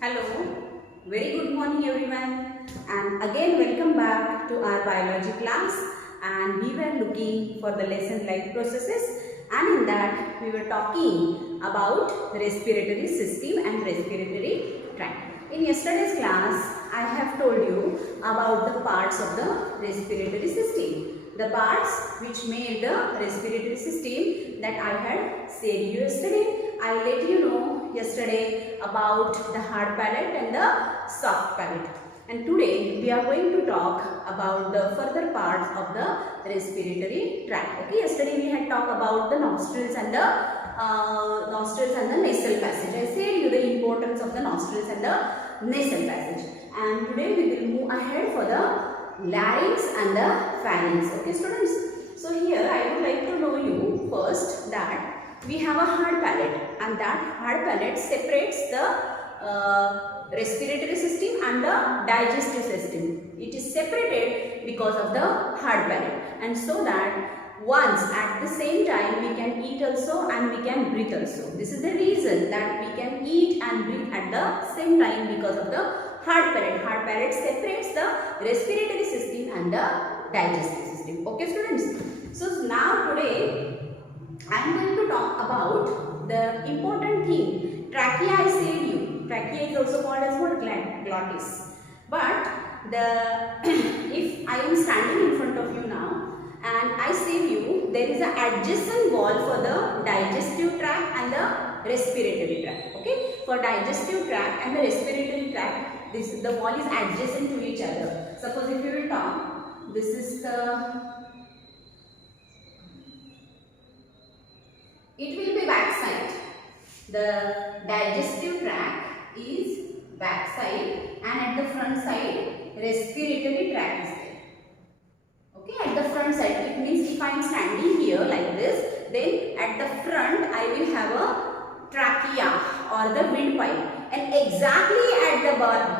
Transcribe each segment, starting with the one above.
Hello, very good morning everyone, and again welcome back to our biology class. And we were looking for the lesson life processes, and in that we were talking about respiratory system and respiratory tract. In yesterday's class I have told you about the parts of the respiratory system, the parts which made the respiratory system that I had said you yesterday. I let you know yesterday about the hard palate and the soft palate. And today we are going to talk about the further parts of the respiratory tract. Okay, yesterday we had talked about the nostrils and the nasal passage. I said you the importance of the nostrils and the nasal passage. And today we will move ahead for the larynx and the pharynx. Okay, students. So here I would like to know you first that we have a hard palate, and that hard palate separates the respiratory system and the digestive system. It is separated because of the hard palate, and so that once at the same time we can eat also and we can breathe also. This is the reason that we can eat and breathe at the same time because of the hard palate. Hard palate separates the respiratory system and the digestive system. Okay, students. So now today I am going to talk about the important thing. Trachea, I said you. Trachea is also called as what? Glottis. But if I am standing in front of you now and I say you, there is an adjacent wall for the digestive tract and the respiratory tract. Okay? For digestive tract and the respiratory tract, the wall is adjacent to each other. Suppose if you will talk, this is it will be backside. The digestive tract is backside, and at the front side respiratory tract is there. Okay, at the front side, it means if I am standing here like this, then at the front I will have a trachea or the windpipe, and exactly at the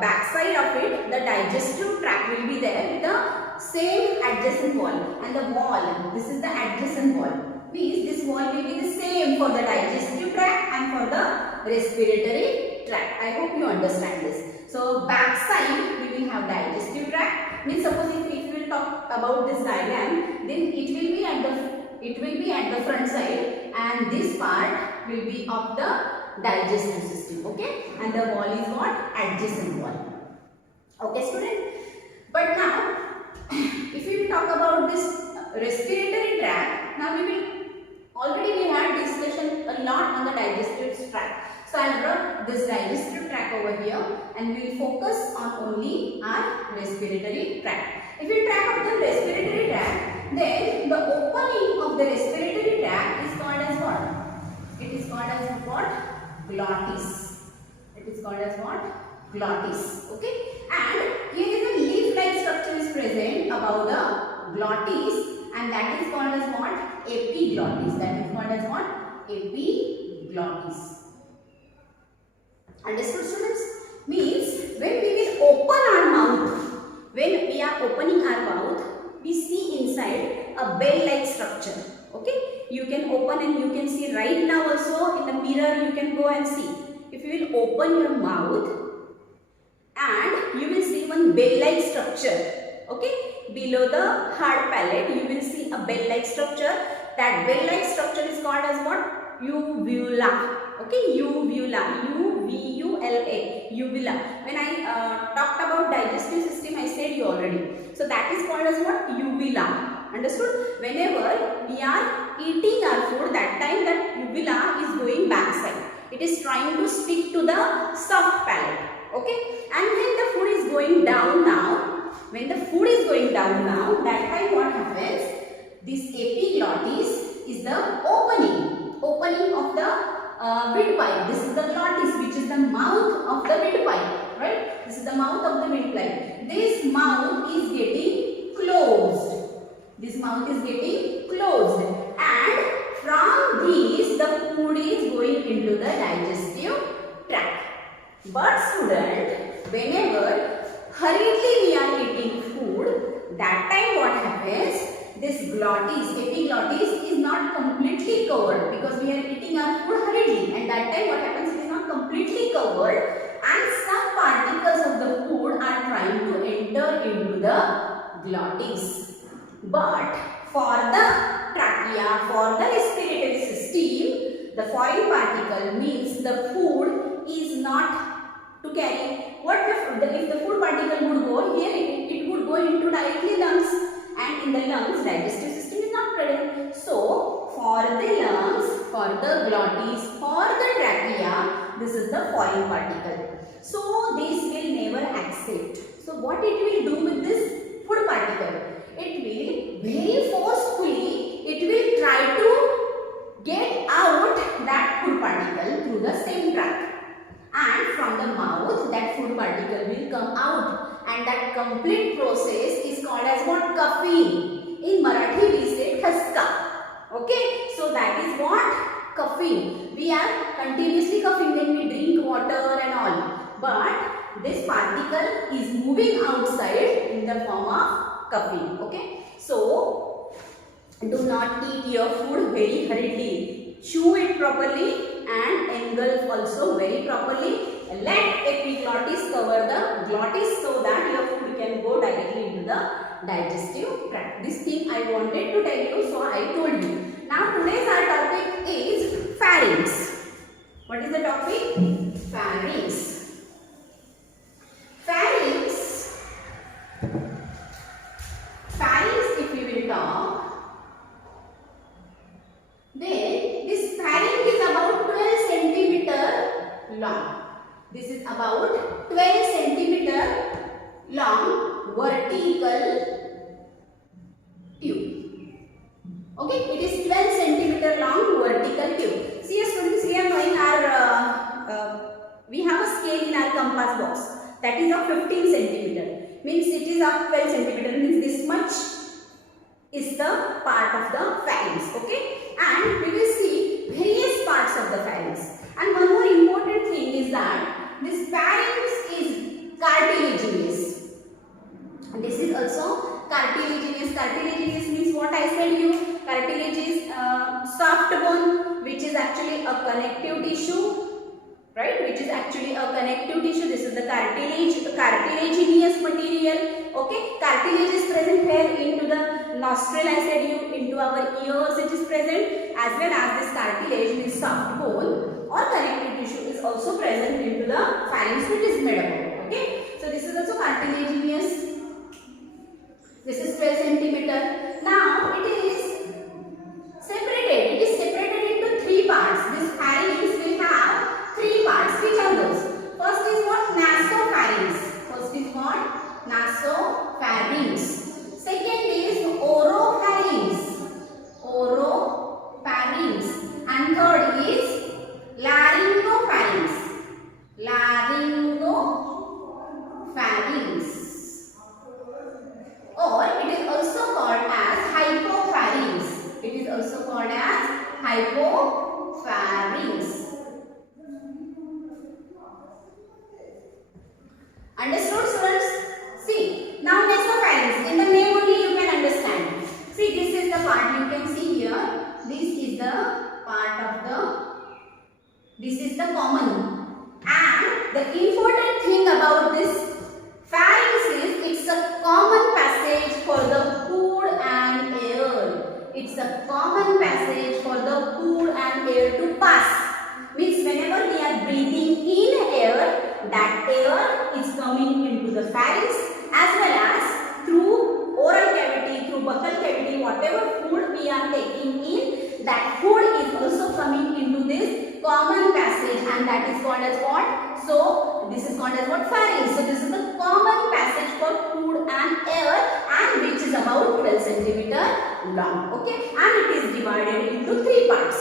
back side of it the digestive tract will be there with the same adjacent wall, and the wall, this is the adjacent wall, means this wall will be the same for the digestive tract and for the respiratory tract. I hope you understand this. So back side we will have digestive tract, means suppose if we will talk about this diagram, then it will be at the front side, and this part will be of the digestive system. Okay, and the wall is what? Adjacent wall. Okay, student. But now if we will talk about this respiratory tract, now already we had discussion a lot on the digestive tract. So I brought this digestive tract over here, and we will focus on only our respiratory tract. If we track of the respiratory tract, then the opening of the respiratory tract is called as what? It is called as what? Glottis. It is called as what? Glottis. Okay. And here is a leaf-like structure is present above the glottis, and that is called as what? Epiglottis. That is called as what? Epiglottis. Understood, students? Means when we will open our mouth, when we are opening our mouth, we see inside a bell-like structure. Okay? You can open and you can see right now also in the mirror you can go and see. If you will open your mouth and you will see one bell-like structure. Okay? Below the hard palate, you will see a bell-like structure. That bell-like structure is called as what? Uvula. Okay, uvula. U-V-U-L-A. Uvula. When I talked about digestive system, I said you already. So that is called as what? Uvula. Understood? Whenever we are eating our food, that time that uvula is going backside. It is trying to stick to the soft palate. Okay? And when the food is going down now, that time what happens? This epiglottis is the opening of the windpipe. This is the glottis, which is the mouth of the windpipe, right? This is the mouth of the windpipe. This mouth is getting closed. And from these the food is going into the digestive tract. But student, whenever hurriedly we are eating food, that time what happens? This epiglottis is not completely covered because we are eating our food hurriedly, and that time what happens? It is not completely covered, and and some particles of the food are trying to enter into the glottis. But for the trachea, for the respiratory system, the foreign particle means the food is not to carry. What if the food particle would go here, it would go into directly lungs, and in the lungs digestive system is not present. So for the lungs, for the glottis, for the trachea, this is the foreign particle. So this will never accept. So what it will do with this food particle? It will very forcefully, it will try to get out that food particle through the same tract. And from the mouth, that food particle will come out, and that complete process is called as what? Coughing. In Marathi we say khaska. Okay, so that is what? Coughing. We are continuously coughing when we drink water and all, but this particle is moving outside in the form of coughing. Okay, so do not eat your food very hurriedly. Chew it properly and engulf also very properly. Let epiglottis cover the glottis so that your food can go directly into the digestive tract. This thing I wanted to tell you, so I told you. Now today's our topic is pharynx. What is the topic? Pharynx. Pharynx, if we will talk, then this pharynx is about 12 centimeter long. This is about 12 centimeter long vertical tube. Okay, it is 12 centimeter long vertical tube. See, students, we are knowing our we have a scale in our compass box that is of 15 centimeter. Means it is of 12 centimeter. Means this much is the part of the pharynx. Okay, and we will see various parts of the pharynx. And one more important thing is that this pharynx is cartilaginous. This is also cartilaginous. Cartilaginous means what I said you. Cartilage is soft bone, which is actually a connective tissue, right? Which is actually a connective tissue. This is the cartilaginous material. Okay, cartilage is present here into the nostril. I said you, into our ears it is present, as well as this cartilage, means soft bone or connective tissue, is also present into the pharynx, which is made up of. Okay, so this is also cartilaginous. This is 12 centimeter. Now it is separated. It is separated into 3 parts. This pharynx will have 3 parts. Which are those? First is what? Nasopharynx. First is what? Nasopharynx. Second is oropharynx. Oropharynx. And third is laryngopharynx. Laryngopharynx. Or it is also called as hypopharynx. It is also called as hypopharynx. Understood, students? See, now nasopharynx. In the name only you can understand. See, this is the part you can see here. This is the part of the, this is the common. And the important thing about this pharynx is it's a common passage for the food and air. It's a common passage for the food and air to pass. Means whenever we are breathing in air, that air is coming into the pharynx, as well as through oral cavity, through buccal cavity, whatever food we are taking in, that food is also coming into this common passage, and that is called as what? So this is called as what? Pharynx. So this is the common passage for food and air, and which is about 12 centimeter long. Okay, and it is divided into 3 parts.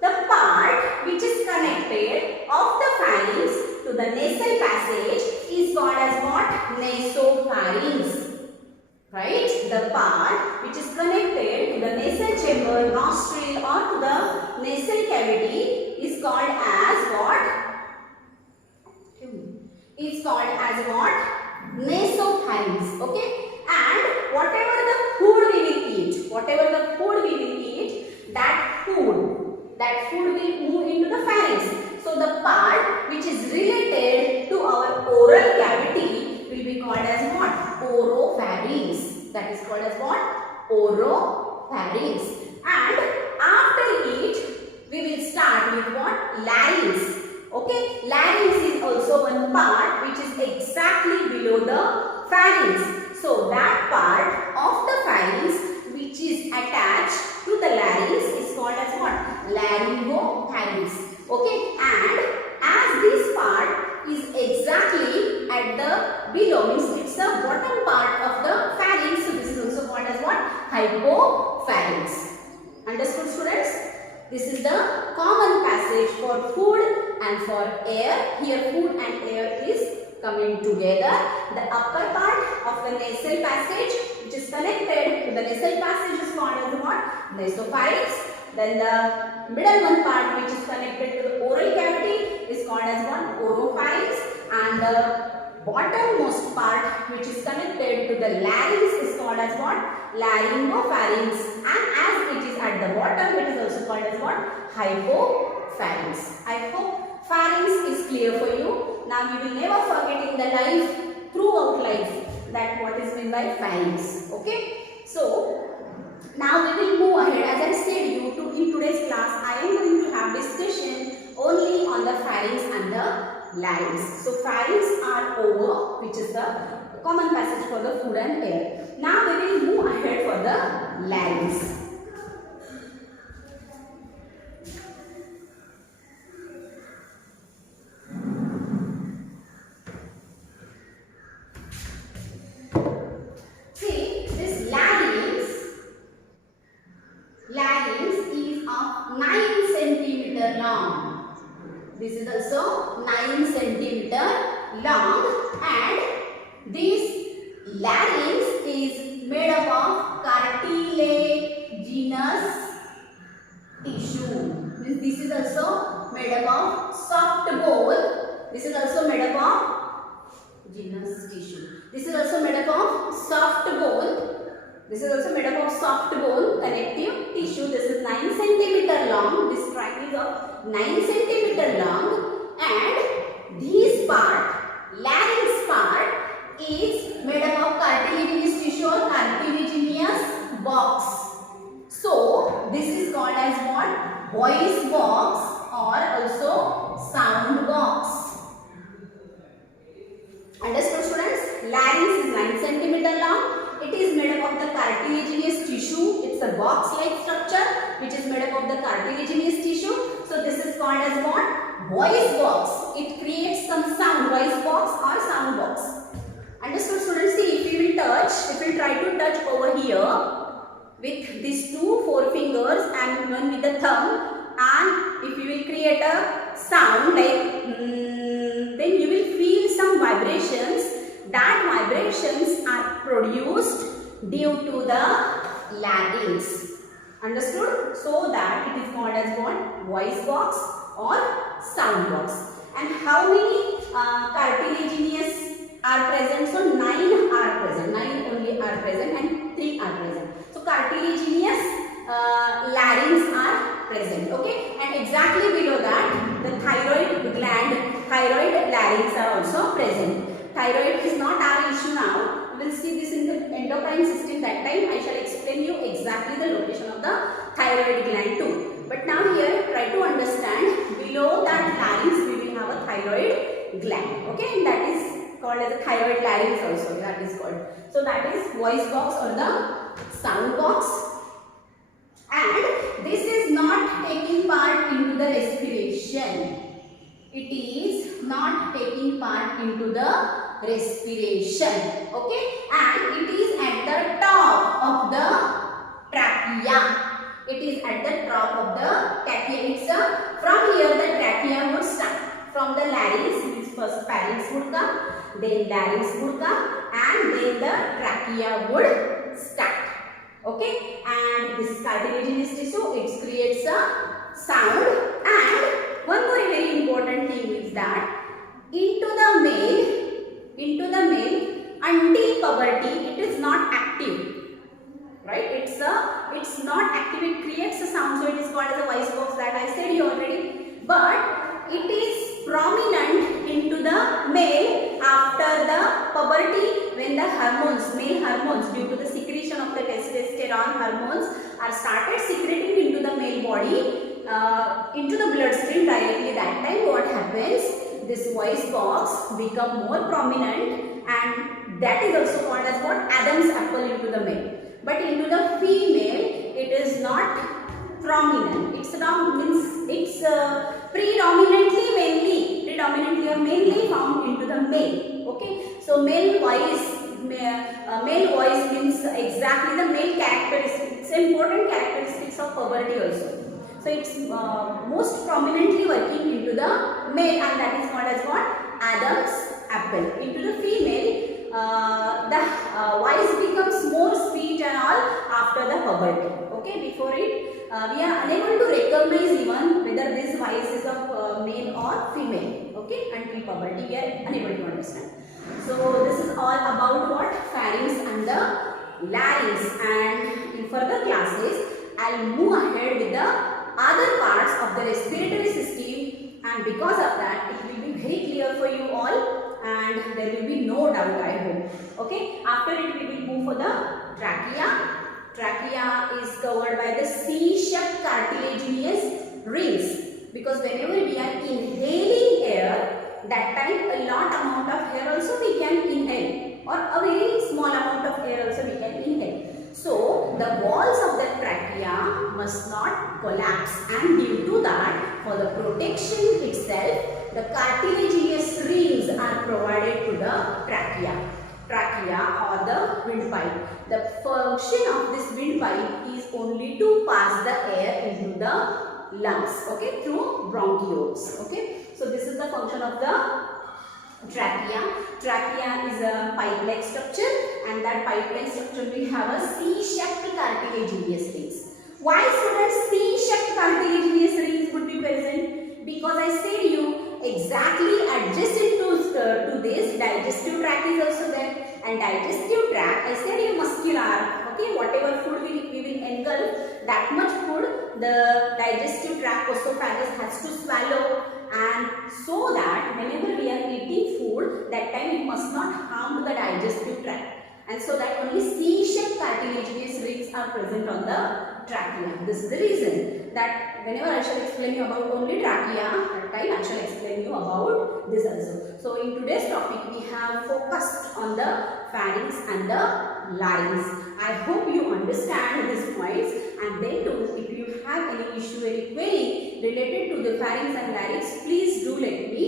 The part which is connected of the pharynx to the nasal passage is called as what? Nasopharynx. Right? The part which is connected to the nasal chamber, nostril, or to the nasal cavity is called as what? Is called as what? Nasopharynx. Okay? And whatever the food we will eat, that food will move into the pharynx. So the part which is related to our that is called as what? Oropharynx. And after it, we will start with what? Larynx. Okay, larynx is also one part which is exactly below the pharynx. So that part of the pharynx which is attached to the larynx is called as what? Laryngopharynx. Okay, and as this part is exactly at the below, means it's the bottom part of the pharynx, so this is also called as what? Hypopharynx. Understood, students? This is the common passage for food and for air. Here food and air is coming together. The upper part of the nasal passage which is connected to the nasal passage is called as what? Nasopharynx. Then the middle one part which is connected to the oral cavity is called as what? Oropharynx. And the bottommost part which is connected to the larynx is called as what? Laryngopharynx. And as it is at the bottom, it is also called as what? Hypopharynx. I hope pharynx is clear for you. Now you will never forget in the life, throughout life, that what is meant by pharynx. Okay. So now we will move ahead. As I said you, in today's class, I am going to have discussion only on the pharynx and the larynx. So pharynx are over, which is the common passage for the food and air. Now we will move ahead for the larynx. See, this larynx is of 9 centimeter long. This is also 9 centimeter long, and this larynx is made up of cartilaginous tissue. This is also made up of soft bone. This is also made up of genus tissue. This is also made up of soft bone. This is also made up of soft bone connective tissue. This is 9 centimeter long. This tract is of 9 centimeter long, and this part, larynx part, is made up of cartilaginous tissue or cartilaginous box. So this is called as what? Voice box or also sound box. Understood, students? Larynx is 9 centimeter long. It is made up of the cartilaginous tissue. It's a box-like structure which is made up of the cartilaginous tissue. So this is called as what? Voice box. It creates some sound. Voice box or sound box. Understood, students? See, if we will try to touch over here with these 2 forefingers and one with the thumb, and if you will create a sound like then you will feel some vibrations. That vibrations are produced due to the larynx. Understood? So that it is called as what? Voice box or sound box. And how many cartilaginous are present? So 9 are present. 9 only are present and 3 are present. So cartilaginous larynx are present. Okay. And exactly below that, the thyroid gland, thyroid larynx are also present. Thyroid is not our issue now. We will see this in the endocrine system. That time I shall explain you exactly the location of the thyroid gland too. But now here try to understand, below that larynx we will have a thyroid gland. Okay, and that is called as a thyroid larynx also. That is called. So that is voice box or the sound box. And this is not taking part into the respiration. It is not taking part into the respiration. Okay, and it is at the top of the trachea. It is at the top of the trachea. It's from here the trachea would start. From the larynx, this first pharynx would come, then larynx would come, and then the trachea would start. Okay, and this is cartilaginous tissue. It creates a sound. And one more very important thing is that into the male until puberty it is not active, right? It's not active. It creates a sound, so it is called as a voice box, that I said you already. But it is prominent into the male after the puberty, when the hormones, male hormones, due to the secretion of the testosterone hormones are started secreting into the male body, into the bloodstream directly. That time what happens? This voice box become more prominent, and that is also called as what? Adam's apple into the male. But into the female, it is not prominent. It's predominantly or mainly found into the male. Okay, so male voice means exactly the male characteristics, important characteristics of puberty also. So it's most prominently working into the male, and that is called as what? Adam's apple. Into the female, the voice becomes more sweet and all after the puberty. Okay, before it, we are unable to recognize even whether this voice is of male or female. Okay, until puberty we are unable to understand. So this is all about what? Pharynx and the larynx, and in further classes I'll move ahead with the other parts of the respiratory system, and because of that it will be very clear for you all and there will be no doubt, I hope. Okay, after it we will move for the trachea. Trachea is covered by the C-shaped cartilaginous rings, because whenever we are inhaling air, that time a lot amount of air also we can inhale, or a very small amount of air also we can inhale. So the walls of the trachea must not collapse, and due to that, for the protection itself, the cartilaginous rings are provided to the trachea or the windpipe. The function of this windpipe is only to pass the air into the lungs, okay, through bronchioles. Okay, so this is the function of the trachea. Trachea is a pipe-like structure, and that pipe-like structure will have a C-shaped cartilaginous rings. Why so that C-shaped cartilaginous rings would be present? Because I said you exactly adjacent to this digestive tract is also there, and digestive tract, I said you muscular. Okay, whatever food we will engulf, that much food the digestive tract esophagus has to swallow, and so that whenever we are eating food, that time it must not harm the digestive tract, and so that only C-shaped cartilaginous rings are present on the trachea. This is the reason that whenever I shall explain you about only trachea, that time I shall explain you about this also. So in today's topic we have focused on the pharynx and the larynx. I hope you understand these points, and then too, if you have any issue, any query related to the pharynx and larynx, please do let me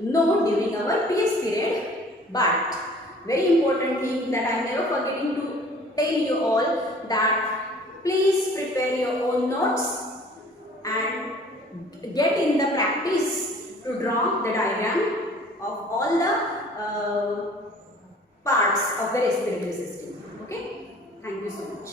know during our PS period. But very important thing that I am never forgetting to tell you all, that please prepare your own notes and get in the practice to draw the diagram of all the parts of the respiratory system. Okay, thank you so much.